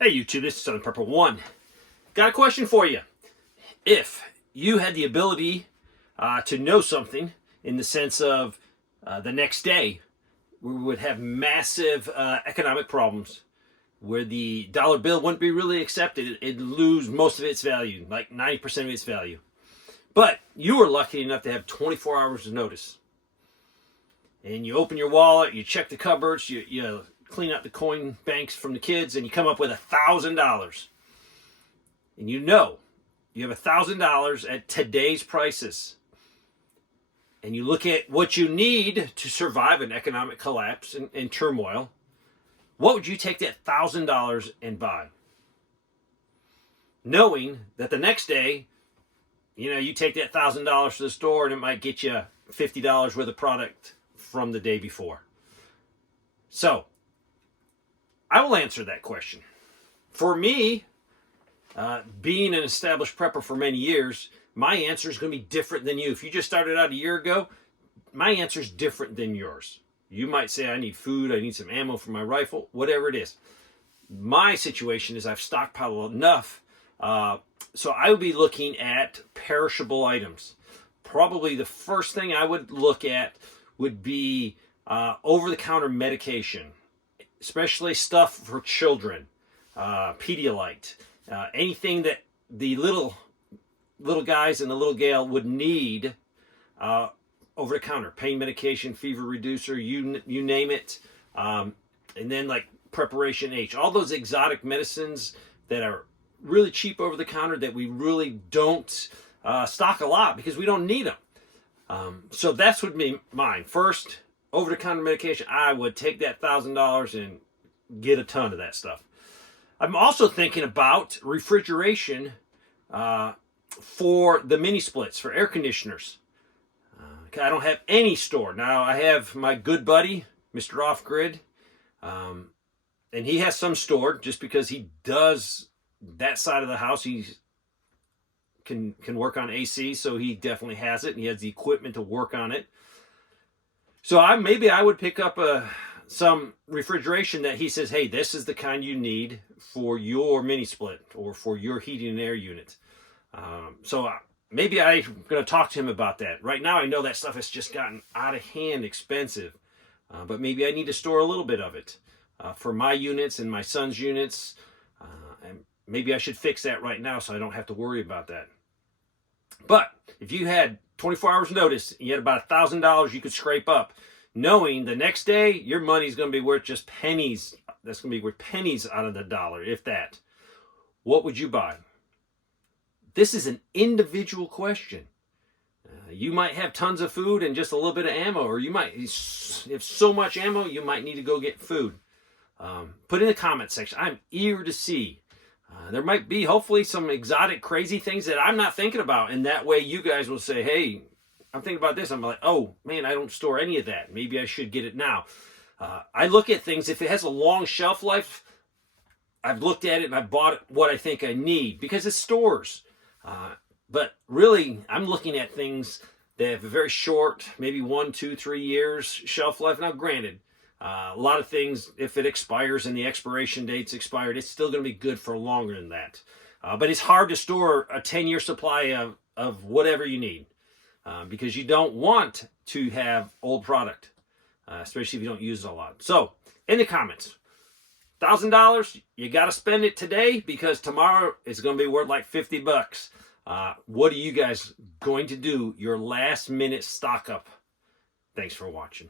Hey YouTube, this is Southern Purple 1. Got a question for you. If you had the ability to know something in the sense of the next day, we would have massive economic problems where the dollar bill wouldn't be really accepted. It'd lose most of its value, like 90% of its value. But you were lucky enough to have 24 hours of notice. And you open your wallet, you check the cupboards, you clean out the coin banks from the kids, and you come up with $1,000. And you know you have $1,000 at today's prices. And you look at what you need to survive an economic collapse and turmoil. What would you take that $1,000 and buy? Knowing that the next day, you take that $1,000 to the store and it might get you $50 worth of product from the day before. So, I will answer that question. For me, being an established prepper for many years, my answer is going to be different than you. If you just started out a year ago, my answer is different than yours. You might say, I need food, I need some ammo for my rifle, whatever it is. My situation is I've stockpiled enough, so I would be looking at perishable items. Probably the first thing I would look at would be over-the-counter medication, especially stuff for children, Pedialyte, anything that the little guys and the little gal would need over the counter, pain medication, fever reducer, you name it, and then like Preparation H, all those exotic medicines that are really cheap over the counter that we really don't stock a lot because we don't need them. So that's would be mine. First, over-the-counter medication, I would take that $1,000 and get a ton of that stuff. I'm also thinking about refrigeration for the mini splits, for air conditioners. I don't have any stored. Now, I have my good buddy, Mr. Off-Grid, and he has some stored just because he does that side of the house. He can work on AC, so he definitely has it, and he has the equipment to work on it. So maybe I would pick up some refrigeration that he says, hey, this is the kind you need for your mini split or for your heating and air unit. So maybe I'm going to talk to him about that. Right now I know that stuff has just gotten out of hand expensive, but maybe I need to store a little bit of it for my units and my son's units. And maybe I should fix that right now so I don't have to worry about that. But if you had 24 hours notice, you had about $1,000 you could scrape up, knowing the next day your money's going to be worth just pennies. That's going to be worth pennies out of the dollar, if that. What would you buy? This is an individual question. You might have tons of food and just a little bit of ammo, or you might have so much ammo you might need to go get food. Put in the comment section. I'm eager to see. There might be hopefully some exotic crazy things that I'm not thinking about, and that way you guys will say, hey, I'm thinking about this. I'm like, oh man, I don't store any of that. Maybe I should get it now. I look at things, if it has a long shelf life, I've looked at it and I bought what I think I need because it stores. But really, I'm looking at things that have a very short, maybe 1, 2, 3 years shelf life. Now, granted, a lot of things, if it expires and the expiration date's expired, it's still going to be good for longer than that. But it's hard to store a 10-year supply of whatever you need because you don't want to have old product, especially if you don't use it a lot. So, in the comments, $1,000, you got to spend it today because tomorrow it's going to be worth like $50. What are you guys going to do your last minute stock up? Thanks for watching.